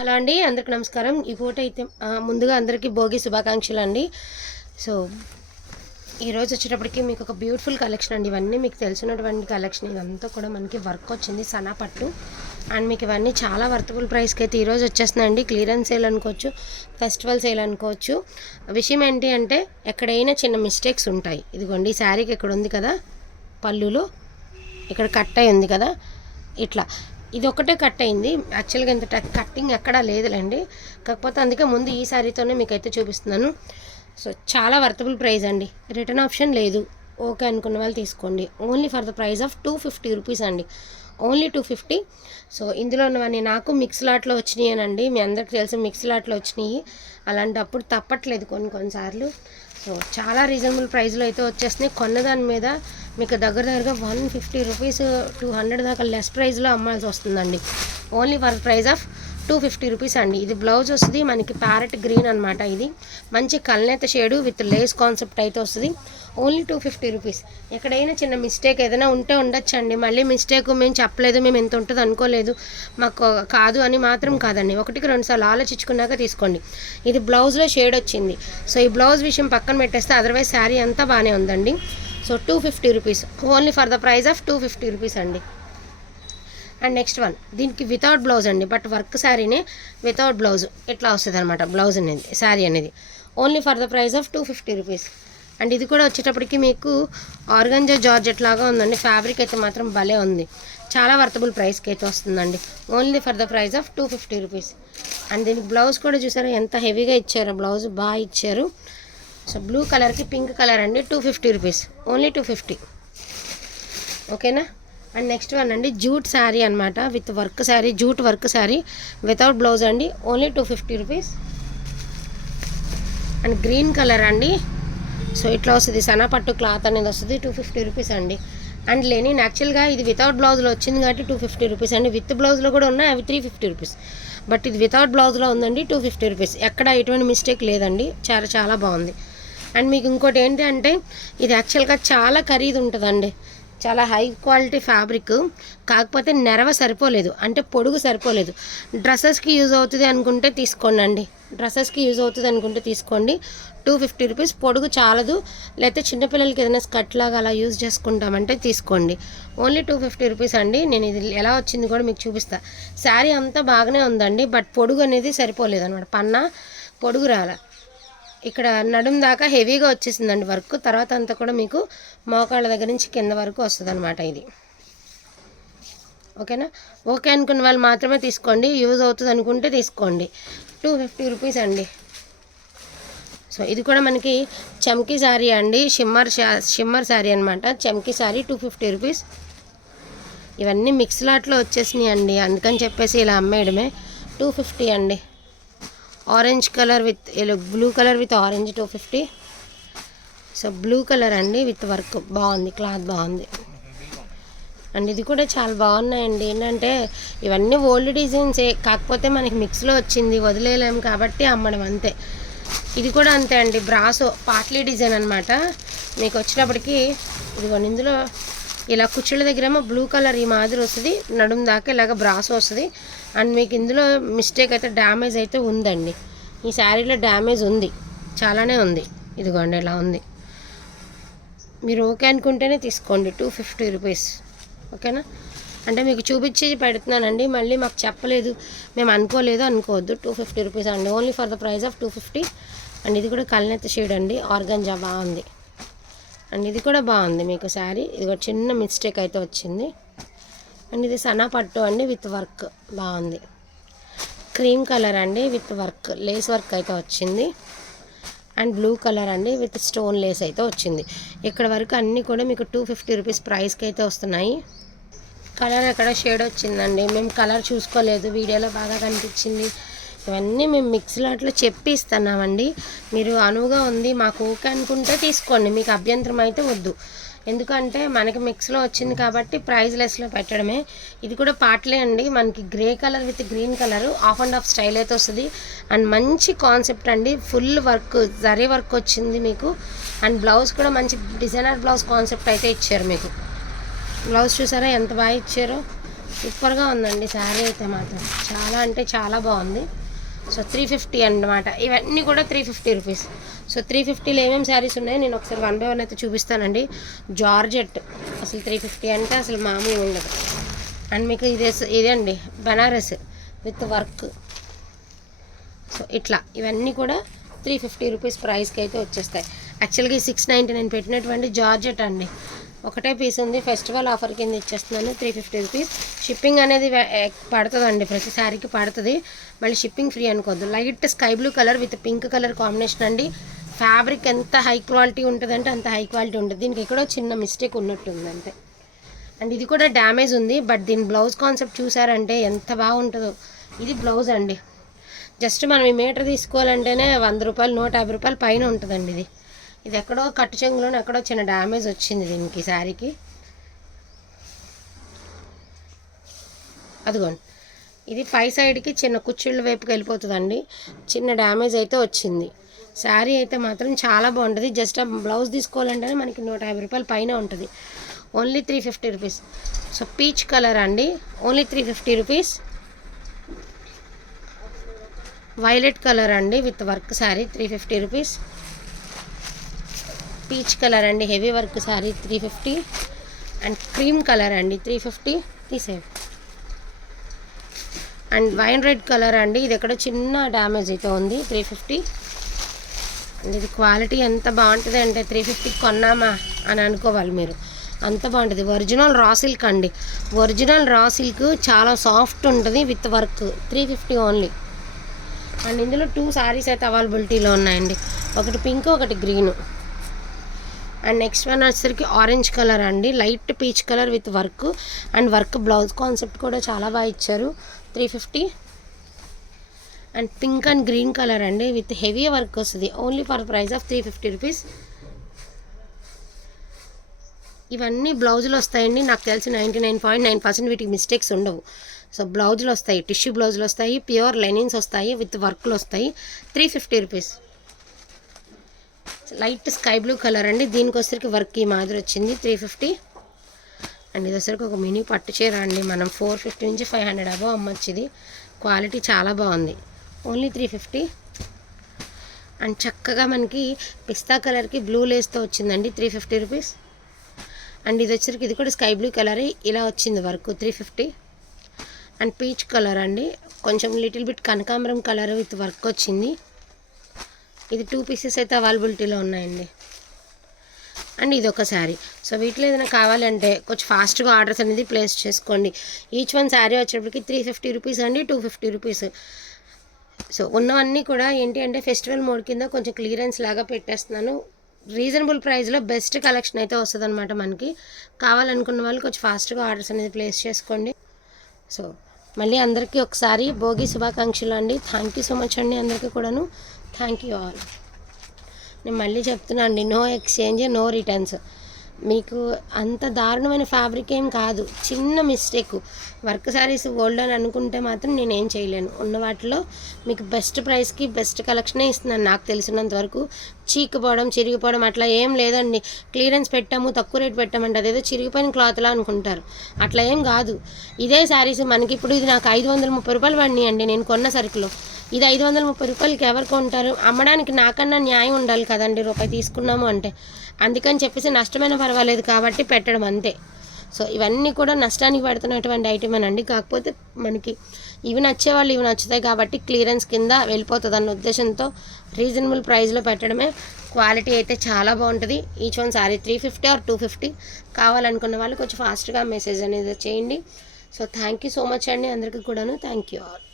Hello అండి అందరికి నమస్కారం. ఈ ఫోటో అయితే ముందుగా అందరికీ భోగి శుభాకాంక్షలు అండి సో ఈరోజు వచ్చేటప్పటికి మీకు ఒక బ్యూటిఫుల్ కలెక్షన్ అండి. ఇవన్నీ మీకు తెలిసినటువంటి కలెక్షన్ ఇదంతా కూడా మనకి వర్క్ వచ్చింది సనా పట్టు. అండ్ మీకు ఇవన్నీ చాలా వర్తబుల్ ప్రైస్కి అయితే ఈరోజు వచ్చేస్తున్నాయండి. క్లియరెన్స్ సేల్ అనుకోవచ్చు ఫెస్టివల్ సేల్ అనుకోవచ్చు. విషయం ఏంటి అంటే ఎక్కడైనా చిన్న మిస్టేక్స్ ఉంటాయి. ఇదిగోండి ఈ శారీకి ఇక్కడ ఉంది కదా పళ్ళులో. ఇక్కడ కట్ అయి ఉంది కదా ఇట్లా. ఇది ఒకటే కట్ అయింది. యాక్చువల్గా ఇంత ట- కట్టింగ్ ఎక్కడా లేదులేండి. కాకపోతే అందుకే ముందు ఈ శారీతోనే మీకు అయితే చూపిస్తున్నాను. సో చాలా వర్తబుల్ ప్రైస్ అండి. రిటర్న్ ఆప్షన్ లేదు. ఓకే అనుకున్న వాళ్ళు తీసుకోండి. Only for the price of two fifty rupees అండి. Only two fifty. సో ఇందులో ఉన్నవన్నీ నాకు మిక్స్ లాట్లో వచ్చినాయి మీ అందరికి తెలుసు మిక్స్ లాట్లో వచ్చినాయి. అలాంటప్పుడు తప్పట్లేదు కొన్ని కొన్నిసార్లు సో చాలా రీజనబుల్ ప్రైస్లో అయితే వచ్చేస్తున్నాయి. కొన్న దాని మీద మీకు దగ్గర దగ్గరగా one fifty rupees two hundred దాకా లెస్ ప్రైస్లో అమ్మాల్సి వస్తుందండి. Only for price of two fifty rupees అండి. ఇది బ్లౌజ్ వస్తుంది మనకి ప్యారెట్ గ్రీన్ అనమాట ఇది. మంచి కల్నేత షేడు విత్ లేస్ కాన్సెప్ట్ అయితే వస్తుంది. Only two fifty rupees. ఎక్కడైనా చిన్న మిస్టేక్ ఏదైనా ఉంటే ఉండొచ్చండి. మళ్ళీ మిస్టేక్ మేము చెప్పలేదు మేము ఎంత ఉంటుంది అనుకోలేదు. మాకు కాదు అని మాత్రం కాదండి. ఒకటికి రెండు సార్లు ఆలోచించుకున్నాక తీసుకోండి. ఇది బ్లౌజ్లో షేడ్ వచ్చింది. సో ఈ బ్లౌజ్ విషయం పక్కన పెట్టేస్తే అదర్వైజ్ శారీ అంతా బాగానే ఉందండి. So two fifty rupees. Only for the price of two fifty rupees అండి. అండ్ నెక్స్ట్ వన్ దీనికి వితౌట్ బ్లౌజ్ అండి బట్ వర్క్ శారీని వితౌట్ బ్లౌజ్ ఇట్లా వస్తుంది అనమాట బ్లౌజ్ అనేది శారీ అనేది. Only for the price of two fifty rupees and ఇది కూడా వచ్చేటప్పటికి మీకు ఆర్గంజా జార్జెట్ లాగా ఉందండి ఫ్యాబ్రిక్ అయితే మాత్రం భలే ఉంది. చాలా వర్తబుల్ ప్రైస్కి అయితే వస్తుందండి. Only for the price of two fifty rupees and దీనికి బ్లౌజ్ కూడా చూసారా ఎంత హెవీగా ఇచ్చారు బ్లౌజ్ బాగా ఇచ్చారు. సో బ్లూ కలర్కి పింక్ కలర్ అండి two fifty rupees only two fifty ఓకేనా అండ్ నెక్స్ట్ వన్ అండి జూట్ శారీ అనమాట with work sari jute work sari without blouse అండి. Only two fifty rupees and green colour అండి. సో ఇట్లా వస్తుంది సన్నపట్టు క్లాత్ అనేది వస్తుంది టూ ఫిఫ్టీ రూపీస్ అండి. అండ్ లెనిన్ యాక్చువల్గా ఇది వితౌట్ బ్లౌజ్లో వచ్చింది కాబట్టి టూ ఫిఫ్టీ రూపీస్ అండి. విత్ బ్లౌజ్లో కూడా ఉన్నాయి అవి త్రీ ఫిఫ్టీ రూపీస్ బట్ ఇది వితౌట్ బ్లౌజ్లో ఉందండి టూ ఫిఫ్టీ రూపీస్ ఎక్కడ ఎటువంటి మిస్టేక్ లేదండి. చాలా చాలా బాగుంది. అండ్ మీకు ఇంకోటి ఏంటి అంటే ఇది యాక్చువల్గా చాలా ఖరీదు ఉంటుందండి. చాలా హై క్వాలిటీ ఫ్యాబ్రిక్ కాకపోతే నెరవ సరిపోలేదు. అంటే పొడుగు సరిపోలేదు. డ్రెస్సెస్కి యూజ్ అవుతుంది అనుకుంటే తీసుకోండి డ్రెస్సెస్కి యూజ్ అవుతుంది అనుకుంటే తీసుకోండి. టూ ఫిఫ్టీ రూపీస్ పొడుగు చాలదు. లేకపోతే చిన్నపిల్లలకి ఏదైనా స్కర్ట్ లాగా అలా యూజ్ చేసుకుంటామంటే తీసుకోండి. ఓన్లీ టూ ఫిఫ్టీ రూపీస్ అండి. నేను ఇది ఎలా వచ్చింది కూడా మీకు చూపిస్తా. శారీ అంతా బాగానే ఉందండి. బట్ పొడుగు అనేది సరిపోలేదు అనమాట పన్నా పొడుగు రాలే. ఇక్కడ నడుం దాకా హెవీగా వచ్చేసిందండి వర్క్. తర్వాత అంతా కూడా మీకు మోకాళ్ళ దగ్గర నుంచి కింద వరకు వస్తుంది అనమాట ఇది. ఓకేనా? ఓకే అనుకున్న వాళ్ళు మాత్రమే తీసుకోండి. యూజ్ అవుతుంది అనుకుంటే తీసుకోండి. టూ ఫిఫ్టీ రూపీస్ అండి. సో ఇది కూడా మనకి చమ్కీ శారీ అండి. షిమ్మర్ షిమ్మర్ శారీ అనమాట చమ్కీ శారీ టూ ఫిఫ్టీ రూపీస్. ఇవన్నీ మిక్స్ లాట్లో వచ్చేసినాయి అండి అందుకని చెప్పేసి ఇలా అమ్మేయడమే. టూ ఫిఫ్టీ అండి. Orange colour with blue colour with orange two fifty so blue colour అండి విత్ వర్క్ బాగుంది క్లాత్ బాగుంది. అండ్ ఇది కూడా చాలా బాగున్నాయండి. ఏంటంటే ఇవన్నీ ఓల్డ్ డిజైన్సే కాకపోతే మనకి మిక్స్లో వచ్చింది వదిలేయలేము కాబట్టి అమ్మడం అంతే. ఇది కూడా అంతే అండి బ్రాసో పాట్లీ డిజైన్ అనమాట మీకు వచ్చినప్పటికీ ఇదిగోండి ఇందులో ఇలా కుచ్చుళ్ళ దగ్గర బ్లూ కలర్ ఈ మాదిరి వస్తుంది. నడుము దాకా ఇలాగ బ్రాస్ వస్తుంది. అండ్ మీకు ఇందులో మిస్టేక్ అయితే డ్యామేజ్ అయితే ఉందండి. ఈ శారీలో డ్యామేజ్ ఉంది. చాలానే ఉంది. ఇదిగోండి ఇలా ఉంది. మీరు ఓకే అనుకుంటేనే తీసుకోండి. టూ ఫిఫ్టీ రూపీస్ ఓకేనా? అంటే మీకు చూపించి పెడుతున్నానండి. మళ్ళీ మాకు చెప్పలేదు. మేము అనుకోలేదు అనుకోవద్దు. టూ ఫిఫ్టీ రూపీస్ అండి. Only for the price of two fifty and ఇది కూడా కల్నెత్త షేడ్ అండి ఆర్గంజా బాగుంది. అండ్ ఇది కూడా బాగుంది మీకు శారీ. ఇది ఒక చిన్న మిస్టేక్ అయితే వచ్చింది. అండ్ ఇది సనా పట్టు అండి విత్ వర్క్. బాగుంది. క్రీమ్ కలర్ అండి విత్ వర్క్. లేస్ వర్క్ అయితే వచ్చింది. అండ్ బ్లూ కలర్ అండి విత్ స్టోన్ లేస్ అయితే వచ్చింది. ఇక్కడ వరకు అన్నీ కూడా మీకు టూ ఫిఫ్టీ రూపీస్ ప్రైస్కి అయితే వస్తున్నాయి. కలర్ ఎక్కడ షేడ్ వచ్చిందండి. మేము కలర్ చూసుకోలేదు. వీడియోలో బాగా కనిపించింది. ఇవన్నీ మేము మిక్సీలో అట్లా చెప్పి ఇస్తున్నామండి మీరు అనువుగా ఉంది మాకు ఊకే అనుకుంటే తీసుకోండి. మీకు అభ్యంతరం అయితే వద్దు. ఎందుకంటే మనకి మిక్స్లో వచ్చింది కాబట్టి ప్రైజ్ లెస్లో పెట్టడమే. ఇది కూడా పాటలే అండి. మనకి grey colour with green colour half and half style అయితే వస్తుంది. అండ్ మంచి కాన్సెప్ట్ అండి. ఫుల్ వర్క్ జరీ వర్క్ వచ్చింది మీకు. అండ్ బ్లౌజ్ కూడా మంచి డిజైనర్ బ్లౌజ్ కాన్సెప్ట్ అయితే ఇచ్చారు మీకు. బ్లౌజ్ చూసారా ఎంత బాగా ఇచ్చారో? సూపర్గా ఉందండి. శారీ అయితే మాత్రం. చాలా అంటే చాలా బాగుంది. సో త్రీ ఫిఫ్టీ అన్నమాట. ఇవన్నీ కూడా three fifty rupees so three ఫిఫ్టీలో ఏమేమి శారీస్ ఉన్నాయో? నేను ఒకసారి వన్ బై వన్ అయితే చూపిస్తానండి. జార్జెట్ అసలు త్రీ ఫిఫ్టీ అంటే అసలు మామూలు ఉండదు. అండ్ మీకు ఇదే ఇదే అండి. బనారస్ విత్ వర్క్ సో ఇట్లా. ఇవన్నీ కూడా త్రీ ఫిఫ్టీ రూపీస్ ప్రైస్కి అయితే వచ్చేస్తాయి. యాక్చువల్గా ఈ సిక్స్ నైంటీ నైన్ పెట్టినటువంటి జార్జెట్ అండి. ఒకటే పీస్ ఉంది. ఫెస్టివల్ ఆఫర్ కింద ఇచ్చేస్తున్నాను. త్రీ ఫిఫ్టీ రూపీస్ షిప్పింగ్ అనేది పడుతుందండి. ప్రతి శారీకి పడుతుంది. మళ్ళీ షిప్పింగ్ ఫ్రీ అనుకోవద్దు. Light sky blue colour with pink colour combination అండి. ఫ్యాబ్రిక్ ఎంత హై క్వాలిటీ ఉంటుందంటే అంత హై క్వాలిటీ ఉంటుంది. దీనికి ఎక్కడో చిన్న మిస్టేక్ ఉన్నట్టుంది అంతే. అండ్ ఇది కూడా డ్యామేజ్ ఉంది. బట్ దీని బ్లౌజ్ కాన్సెప్ట్ చూసారంటే ఎంత బాగుంటుందో. ఇది బ్లౌజ్ అండి. జస్ట్ మనం ఈ మీటర్ తీసుకోవాలంటేనే వంద రూపాయలు నూట యాభై రూపాయలు పైన ఉంటుందండి ఇది. ఇది ఎక్కడో కట్టు చెంగులోనే ఎక్కడో చిన్న డ్యామేజ్ వచ్చింది దీనికి శారీకి. అదిగోండి. ఇది పై సైడ్కి చిన్న కుచ్చుళ్ళ వైపుకి వెళ్ళిపోతుందండి. చిన్న డ్యామేజ్ అయితే వచ్చింది. శారీ అయితే మాత్రం చాలా బాగుంటుంది. జస్ట్ ఆ బ్లౌజ్ తీసుకోవాలంటేనే మనకి నూట యాభై రూపాయలు పైన ఉంటుంది. Only three fifty rupees. So peach colour అండి. Only three fifty rupees. Violet colour అండి with work sari three fifty rupees. Peach colour అండి heavy work sari three fifty. And cream colour అండి త్రీ ఫిఫ్టీ. తీసేవి and wine red colour అండి ఇది ఎక్కడ చిన్న damage అయితే ఉంది త్రీ ఫిఫ్టీ. అండ్ ఇది క్వాలిటీ ఎంత బాగుంటుంది అంటే త్రీ ఫిఫ్టీ కొన్నామా అని అనుకోవాలి మీరు. అంత బాగుంటుంది. ఒరిజినల్ రా సిల్క్ అండి. ఒరిజినల్ రా సిల్క్ చాలా సాఫ్ట్ ఉంటుంది with work three fifty only. And ఇందులో టూ శారీస్ అయితే అవైలబిలిటీలో ఉన్నాయండి. ఒకటి పింక్ ఒకటి గ్రీను. అండ్ నెక్స్ట్ వన్ వచ్చేసరికి ఆరెంజ్ కలర్ అండి. Light peach colour with work and work blouse concept కూడా చాలా బాగా ఇచ్చారు. Three fifty and pink and green colour అండి. విత్ హెవీ వర్క్ వస్తుంది. Only for price of three fifty rupees ఇవన్నీ బ్లౌజులు వస్తాయండి. నాకు తెలిసి ninety nine point nine percent వీటికి మిస్టేక్స్ ఉండవు. సో బ్లౌజులు వస్తాయి. టిష్యూ బ్లౌజులు వస్తాయి. ప్యూర్ లెనిన్స్ వస్తాయి. విత్ వర్క్లు వస్తాయి. Three fifty rupees light sky blue colour అండి. దీనికి వచ్చరికి వర్క్ ఈ మాదిరి వచ్చింది. Three fifty. అండ్ ఇది ఒక మినీ పట్టు చీర అండి. మనం ఫోర్ ఫిఫ్టీ నుంచి ఫైవ్ హండ్రెడ్ అబో అమ్మొచ్చింది. క్వాలిటీ చాలా బాగుంది. Only three fifty. అండ్ చక్కగా మనకి పిస్తా కలర్కి బ్లూ లేస్తో వచ్చిందండి. Three fifty rupees. అండ్ ఇది వచ్చరికి ఇది కూడా స్కై బ్లూ కలర్. ఇలా వచ్చింది work. Three fifty. And peach colour అండి. కొంచెం లిటిల్ బిట్ కనకాంబరం కలర్ విత్ వర్క్ వచ్చింది. ఇది టూ పీసెస్ అయితే అవైలబిలిటీలో ఉన్నాయండి. అండ్ ఇది ఒక శారీ సో వీటిలో ఏదైనా కావాలంటే కొంచెం ఫాస్ట్గా ఆర్డర్స్ అనేది ప్లేస్ చేసుకోండి. ఈచ్ వన్ శారీ వచ్చేటప్పటికి త్రీ ఫిఫ్టీ రూపీస్ అండి టూ ఫిఫ్టీ రూపీస్ సో ఉన్నవన్నీ కూడా ఏంటి అంటే ఫెస్టివల్ మోడ్ కింద కొంచెం క్లియరెన్స్ లాగా పెట్టేస్తున్నాను. రీజనబుల్ ప్రైస్లో బెస్ట్ కలెక్షన్ అయితే వస్తుంది అనమాట మనకి. కావాలనుకున్న వాళ్ళు కొంచెం ఫాస్ట్గా ఆర్డర్స్ అనేది ప్లేస్ చేసుకోండి. సో మళ్ళీ అందరికీ ఒకసారి భోగి శుభాకాంక్షలు అండి. థ్యాంక్ యూ సో మచ్ అండి అందరికీ కూడాను. థ్యాంక్ యూ ఆల్ నేను మళ్ళీ చెప్తున్నా అండి నో ఎక్స్చేంజ్ నో రిటర్న్స్ మీకు అంత దారుణమైన ఫ్యాబ్రిక్ ఏం కాదు. చిన్న మిస్టేక్ వర్క్ శారీస్ ఓల్డ్ అని అనుకుంటే మాత్రం నేను ఏం చేయలేను. ఉన్న వాటిలో మీకు బెస్ట్ ప్రైస్కి బెస్ట్ కలెక్షనే ఇస్తున్నాను. నాకు తెలిసినంత వరకు చీకిపోవడం చిరిగిపోవడం అట్లా ఏం లేదండి. క్లియరెన్స్ పెట్టాము తక్కువ రేట్ పెట్టామంటే అదేదో చిరిగిపోయిన క్లాత్లా అనుకుంటారు. అట్లా ఏం కాదు. ఇదే శారీస్ మనకి ఇప్పుడు ఇది నాకు ఐదు వందల ముప్పై రూపాయలు పడినాయండి. నేను కొన్న సరుకులో. ఇది ఐదు వందల ముప్పై రూపాయలకి ఎవరు కొంటారు? అమ్మడానికి నాకన్నా న్యాయం ఉండాలి కదండి రూపాయి తీసుకున్నాము అంటే. అందుకని చెప్పేసి నష్టమైన పర్వాలేదు కాబట్టి పెట్టడం అంతే. సో ఇవన్నీ కూడా నష్టానికి పెడుతున్నటువంటి ఐటమేనండి కాకపోతే మనకి ఇవి నచ్చేవాళ్ళు ఇవి నచ్చుతాయి కాబట్టి క్లియరెన్స్ కింద వెళ్ళిపోతుంది అన్న ఉద్దేశంతో రీజనబుల్ ప్రైస్లో పెట్టడమే. క్వాలిటీ అయితే చాలా బాగుంటుంది. Each one sari three fifty or two fifty కావాలనుకున్న వాళ్ళు కొంచెం ఫాస్ట్గా మెసేజ్ అనేది చేయండి. So thank you so much అండి. అందరికీ కూడాను థ్యాంక్ యూ ఆల్